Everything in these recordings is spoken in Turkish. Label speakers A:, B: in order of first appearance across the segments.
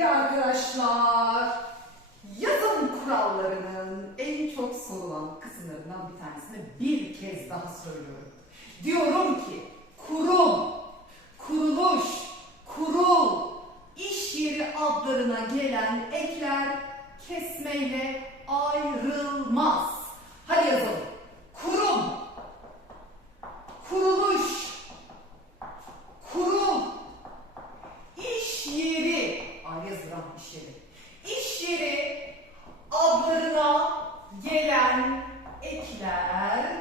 A: Sevgili arkadaşlar, yazım kurallarının en çok sorulan kısımlarından bir tanesini bir kez daha söylüyorum. Diyorum ki kurum, kuruluş, kurul, iş yeri adlarına gelen ekler kesmeyle ayrılmaz. Hadi yazalım. Kurum, kuruluş, kurul, İş yeri, ay yazılan iş yeri. İş yeri adlarına gelen ekler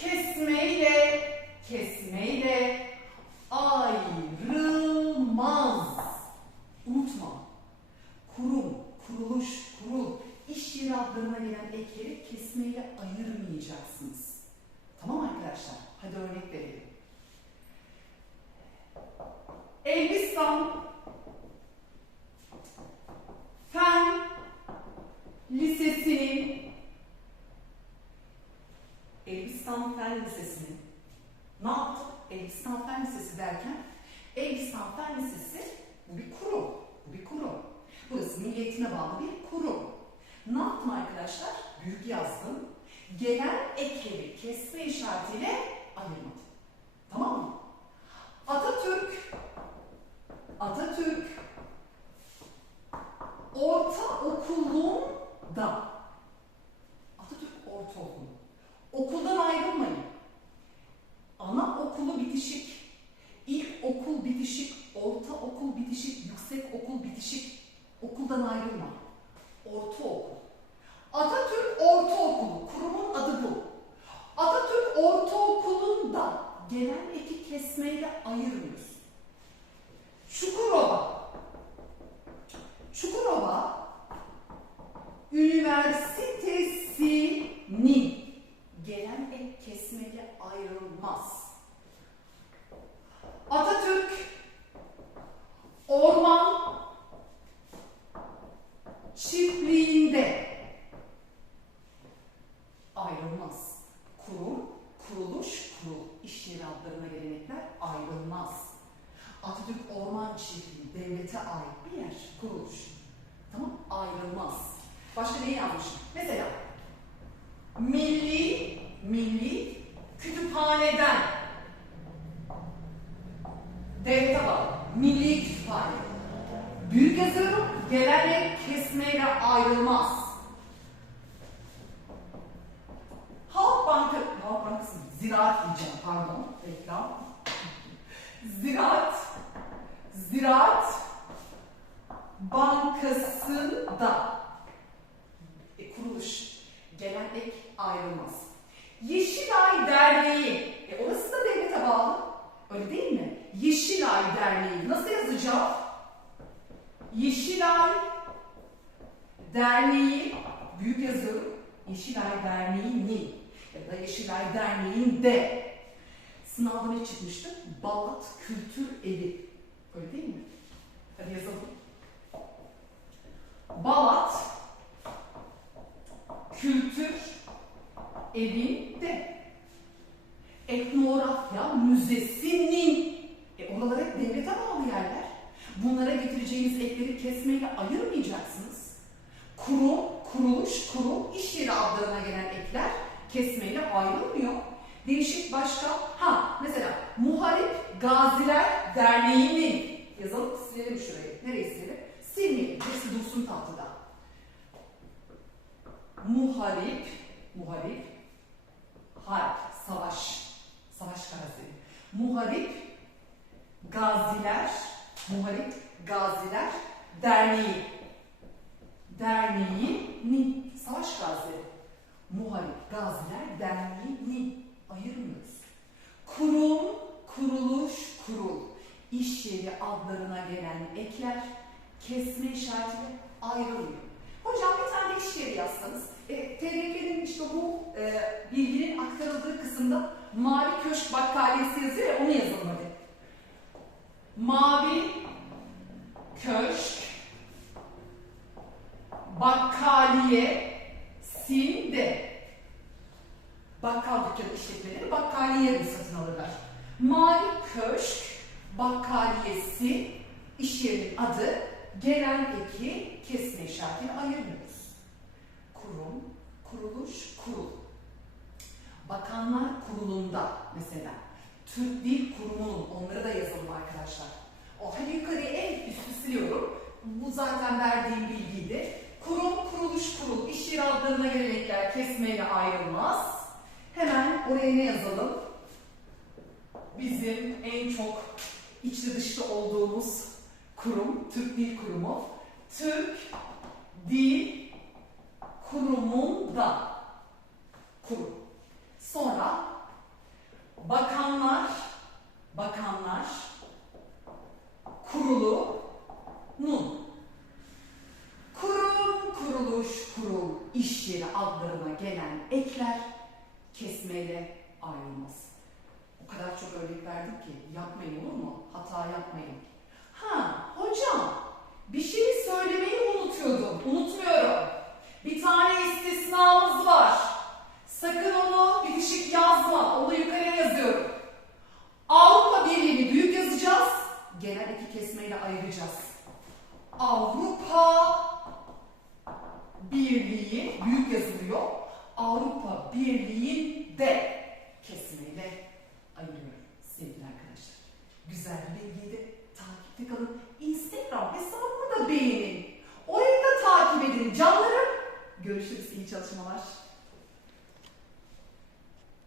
A: kesmeyle kesmeyle ayrılmaz. Unutma. Kurum, kuruluş, kurul, adlarına gelen ekleri kesmeyle ayırmayacaksınız. Tamam arkadaşlar? Hadi örnek verelim. Elbistan Fen Lisesi'nin Elbistan Fen Lisesi'nin ne yaptı? Elbistan Fen Lisesi derken Elbistan Fen Lisesi bu bir kurum. Bu bir kurum. Burası Milli Eğitim'e bağlı bir kurum. Ne yaptım arkadaşlar? Büyük yazdım. Gelen ekleri kesme işaretiyle ayırmadım. Tamam mı? Atatürk Atatürk Ortaokulu'nda Atatürk Ortaokulu. Okuldan ayrılmayın. Ana okulu bitişik, ilk okul bitişik, ortaokul bitişik, yüksek okul bitişik. Okuldan ayrılma. Ortaokul. Atatürk Ortaokulu. Kurumun adı bu. Atatürk Ortaokulu'nda gelen eki kesmeyle ayırmıyorsun. Çukurova. Çukurova Üniversitesi'nin gelen ek kesmeyle ayrılmaz. Atatürk Orman Çiftliği'nde ayrılmaz. Kurum, kuruluş, kurul, iş yeri adlarına gelenekler ayrılmaz. Atatürk Orman Çiftliği devlete ait bir yer, kuruluş. Tamam, ayrılmaz. Başka neyi yazmışım? Mesela milli, milli kütüphaneden devlete bağlı, milli kütüphane. Büyük yazıyorum, gelen kesmeyle ayrılmaz. Halk Banka, Halk Bankası, Ziraat diyeceğim pardon, reklam. Ziraat, Ziraat Bankası'nda e, kuruluş, gelen ek ayrılmaz. Yeşilay Derneği, e, orası da devlete bağlı, öyle değil mi? Yeşilay Derneği nasıl yazacağım? Yeşilay Derneği, büyük yazıyorum, Yeşilay Derneği'nin ya da Yeşilay Derneği'nde Sınavda ne çıkmıştı? Balat Kültür Evi. Öyle değil mi? Hadi yazalım. Balat Kültür Evi'nde Etnografya Müzesi'nin e oralar hep devlete bağlı yerler. Bunlara getireceğiniz ekleri kesmeyle ayırmayacaksınız. Kurum, kuruluş, kurum, iş yeri adlarına gelen ekler kesmeyle ayrılmıyor. Değişik başka, ha mesela Muharip Gaziler Derneği'nin, savaş, savaş gazi. Muharip Gaziler, Muharip Gaziler Derneği. Derneği'nin, savaş gazileri. Muharip Gaziler Derneği'nin ayırmıyoruz. Kurum, kuruluş, kurul. İş yeri adlarına gelen ekler kesme işaretiyle ayrılıyor. Hocam bir tane iş yeri yazsanız, e, TRK'nin işte bu e, bilginin aktarıldığı kısımda Mavi Köşk Bakkaliyesi yazıyor ya onu yazalım hadi. Mavi Köşk Bakkaliyesi'nde bakkal dükkanı işletmeleri bakkaliye mi satın alırlar? Mavi Köşk Bakkaliyesi İş yerinin adı, gelen eki kesme işaretini ayırmıyoruz. Kurum, kuruluş, kurul. Bakanlar Kurulu'nda mesela Türk Dil Kurumu'nun onları da yazalım arkadaşlar. O hadi yukarıya en üstü siliyorum. Bu zaten verdiğim bilgiydi. Kurum, kuruluş, kurul. İş yeri adlarına gelenekler kesmeyle ayrılmaz. Hemen oraya ne yazalım? Bizim en çok içli dışlı olduğumuz kurum, Türk Dil Kurumu. Türk Dil Kurumu'nda kurum. Sonra bakanlar, bakanlar kurulunun kurum, kurul, iş yeri adlarına gelen ekler kesmeyle ayrılmaz. O kadar çok örnek verdim ki yapmayın olur mu? Hata yapmayın. Ha hocam bir şeyi söylemeyi unutuyordum. Unutmuyorum. Bir tane istisnamız var. Sakın onu bitişik yazma. Onu yukarıya yazıyorum. Avrupa Birliği'ni büyük yazacağız. Genel iki kesmeyle ayıracağız. Avrupa Birliği büyük yazılıyor. Avrupa Birliği'nde kesmeyle ayırıyorum sevgili arkadaşlar. Güzel bir bilgiydi. Takipte kalın. Instagram hesabımı da beğenin. Orayı da takip edin canlarım. Görüşürüz. İyi çalışmalar.